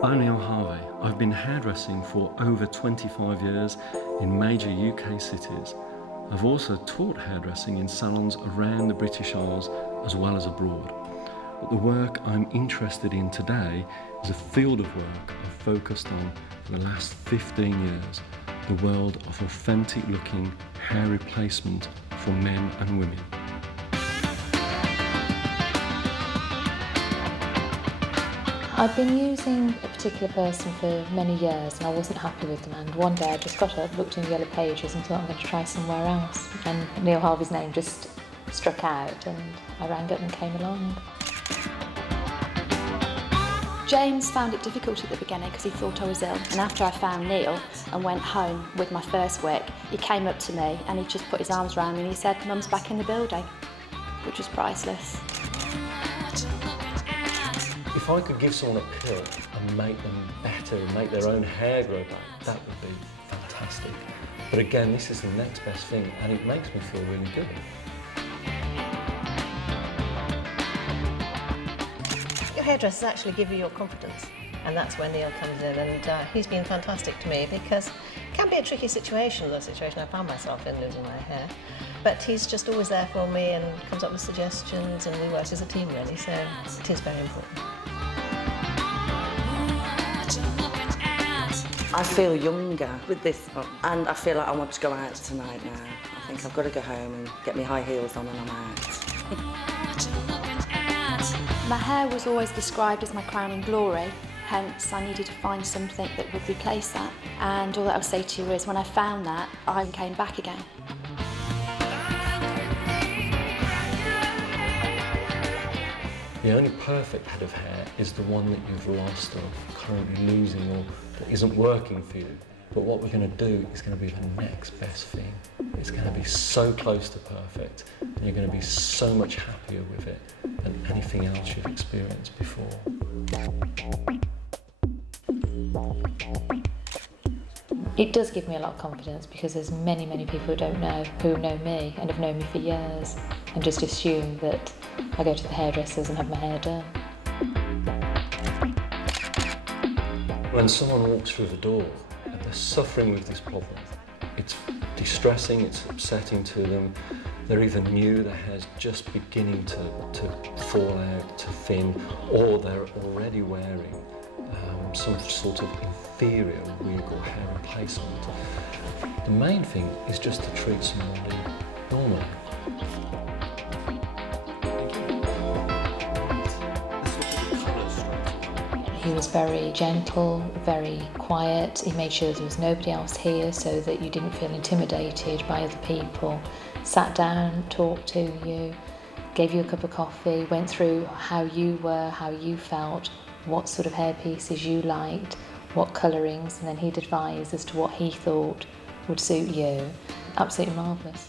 I'm Neil Harvey. I've been hairdressing for over 25 years in major UK cities. I've also taught hairdressing in salons around the British Isles as well as abroad. But the work I'm interested in today is a field of work I've focused on for the last 15 years, the world of authentic looking hair replacement for men and women. I've been using a particular person for many years and I wasn't happy with them, and one day I just got up, looked in the Yellow Pages and thought I'm going to try somewhere else, and Neil Harvey's name just struck out and I rang up and came along. James found it difficult at the beginning because he thought I was ill, and after I found Neil and went home with my first wick, he came up to me and he just put his arms around me and he said, "Mum's back in the building," which was priceless. If I could give someone a pill and make them better and make their own hair grow back, that would be fantastic. But again, this is the next best thing and it makes me feel really good. Your hairdressers actually give you your confidence, and that's where Neil comes in, and he's been fantastic to me because it can be a tricky situation, the situation I found myself in losing my hair, but he's just always there for me and comes up with suggestions, and we work as a team really, so it is very important. I feel younger with this on, and I feel like I want to go out tonight now. I think I've got to go home and get my high heels on and I'm out. My hair was always described as my crowning glory, hence I needed to find something that would replace that. And all that I'll say to you is when I found that, I came back again. The only perfect head of hair is the one that you've lost or currently losing or that isn't working for you. But what we're going to do is going to be the next best thing. It's going to be so close to perfect and you're going to be so much happier with it than anything else you've experienced before. It does give me a lot of confidence because there's many people who don't know, who know me and have known me for years and just assume that I go to the hairdressers and have my hair done. When someone walks through the door and they're suffering with this problem, it's distressing, it's upsetting to them. They're either new, their hair's just beginning to fall out, to thin, or they're already wearing some sort of inferior wig or hair replacement. The main thing is just to treat somebody normally. He was very gentle, very quiet. He made sure there was nobody else here so that you didn't feel intimidated by other people. Sat down, talked to you, gave you a cup of coffee, went through how you were, how you felt, what sort of hair pieces you liked, what colourings, and then he'd advise as to what he thought would suit you. Absolutely marvellous.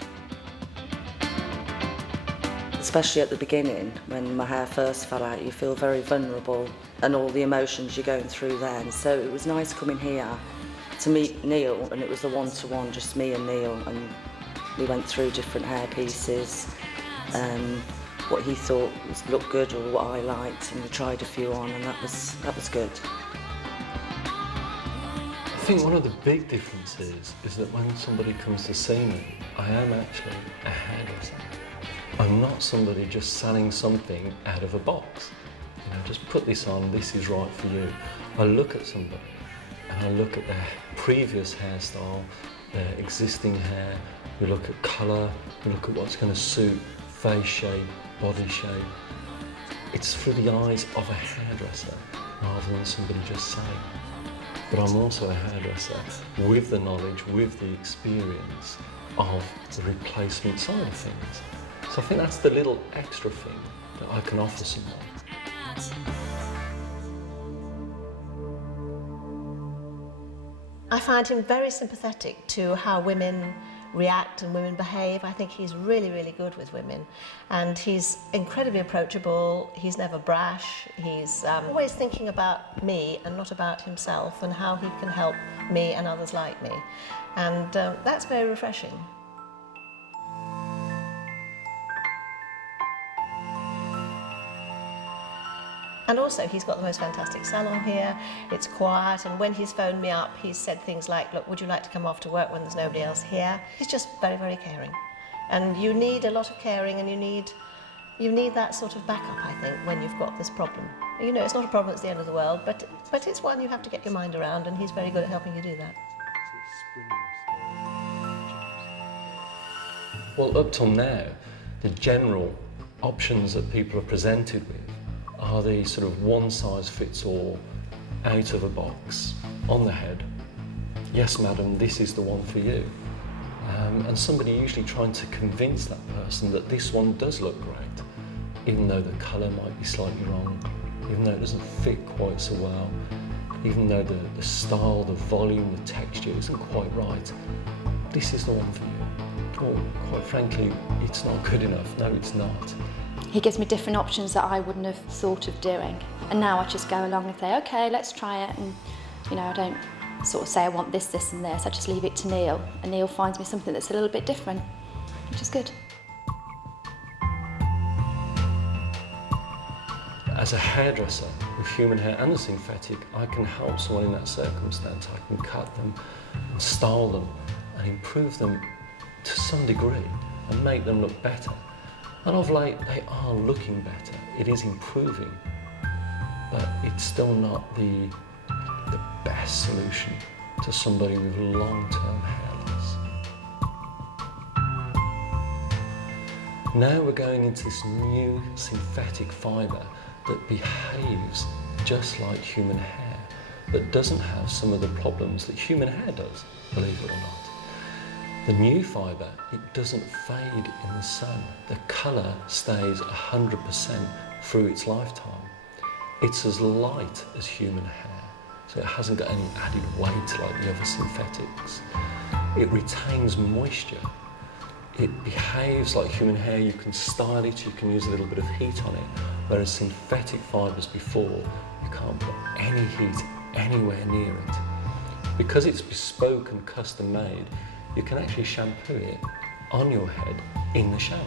Especially at the beginning, when my hair first fell out, you feel very vulnerable and all the emotions you're going through then. So it was nice coming here to meet Neil, and it was a one-to-one, just me and Neil, and we went through different hair pieces, what he thought looked good or what I liked, and we tried a few on, and that was good. I think one of the big differences is that when somebody comes to see me, I am actually a hairdresser. I'm not somebody just selling something out of a box. You know, just put this on, this is right for you. I look at somebody and I look at their previous hairstyle, their existing hair, we look at colour, we look at what's going to suit face shape, body shape. It's through the eyes of a hairdresser rather than somebody just saying. But I'm also a hairdresser with the knowledge, with the experience of the replacement side of things. So I think that's the little extra thing that I can offer someone. I find him very sympathetic to how women react and women behave. I think he's really good with women, and he's incredibly approachable. He's never brash. He's always thinking about me and not about himself and how he can help me and others like me, and that's very refreshing. And also, he's got the most fantastic salon here. It's quiet, and when he's phoned me up, he's said things like, look, would you like to come after work when there's nobody else here? He's just very, very caring. And you need a lot of caring, and you need that sort of backup, I think, when you've got this problem. You know, it's not a problem that's the end of the world, but it's one you have to get your mind around, and he's very good at helping you do that. Well, up till now, the general options that people are presented with are the sort of one-size-fits-all, out of a box, on the head. Yes, madam, this is the one for you. And somebody usually trying to convince that person that this one does look great, even though the colour might be slightly wrong, even though it doesn't fit quite so well, even though the style, the volume, the texture isn't quite right. This is the one for you. Well, quite frankly, it's not good enough. No, it's not. He gives me different options that I wouldn't have thought of doing. And now I just go along and say, okay, let's try it. And, you know, I don't sort of say I want this, this and this. I just leave it to Neil. And Neil finds me something that's a little bit different, which is good. As a hairdresser with human hair and the synthetic, I can help someone in that circumstance. I can cut them and style them and improve them to some degree and make them look better. And of late, they are looking better. It is improving, but it's still not the best solution to somebody with long-term hair loss. Now we're going into this new synthetic fibre that behaves just like human hair, but doesn't have some of the problems that human hair does, believe it or not. The new fibre, it doesn't fade in the sun. The colour stays 100% through its lifetime. It's as light as human hair, so it hasn't got any added weight like the other synthetics. It retains moisture. It behaves like human hair. You can style it, you can use a little bit of heat on it, whereas synthetic fibres before, you can't put any heat anywhere near it. Because it's bespoke and custom made, you can actually shampoo it on your head in the shower.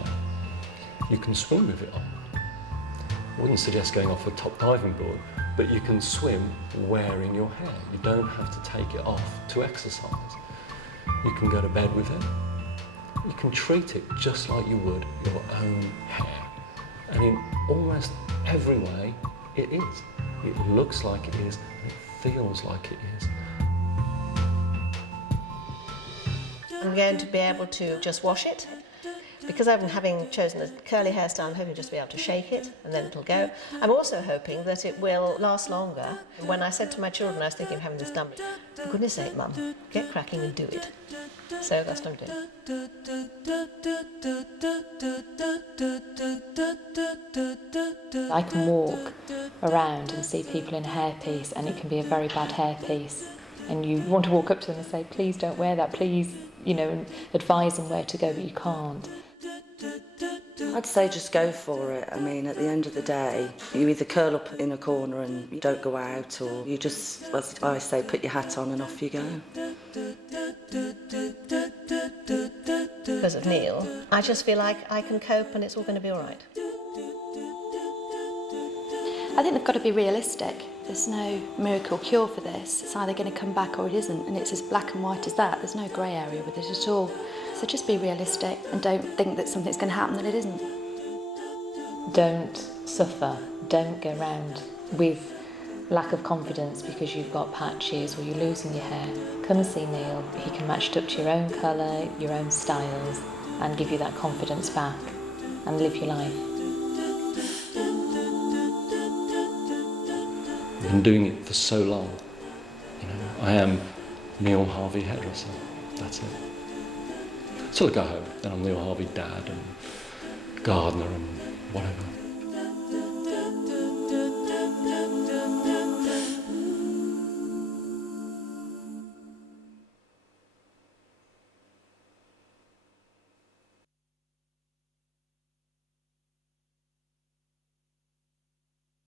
You can swim with it on. I wouldn't suggest going off a top diving board, but you can swim wearing your hair. You don't have to take it off to exercise. You can go to bed with it. You can treat it just like you would your own hair. And in almost every way, it is. It looks like it is, and it feels like it is. I'm going to be able to just wash it. Because I'm having chosen a curly hairstyle, I'm hoping just to be able to shake it and then it'll go. I'm also hoping that it will last longer. When I said to my children I was thinking of having this done, for goodness sake, Mum, get cracking and do it. So that's what I'm doing. I can walk around and see people in a hairpiece, and it can be a very bad hairpiece. And you want to walk up to them and say, please don't wear that, please, you know, and advise them where to go, but you can't. I'd say just go for it. I mean, at the end of the day, you either curl up in a corner and you don't go out, or you just, as I say, put your hat on and off you go. Because of Neil, I just feel like I can cope and it's all going to be all right. I think they've got to be realistic. There's no miracle cure for this. It's either going to come back or it isn't, and it's as black and white as that. There's no grey area with it at all. So just be realistic and don't think that something's going to happen that it isn't. Don't suffer. Don't go around with lack of confidence because you've got patches or you're losing your hair. Come and see Neil. He can match it up to your own colour, your own styles, and give you that confidence back and live your life. I've been doing it for so long. You know, I am Neil Harvey hairdresser. That's it. Till I go home, then I'm Neil Harvey dad and gardener and whatever.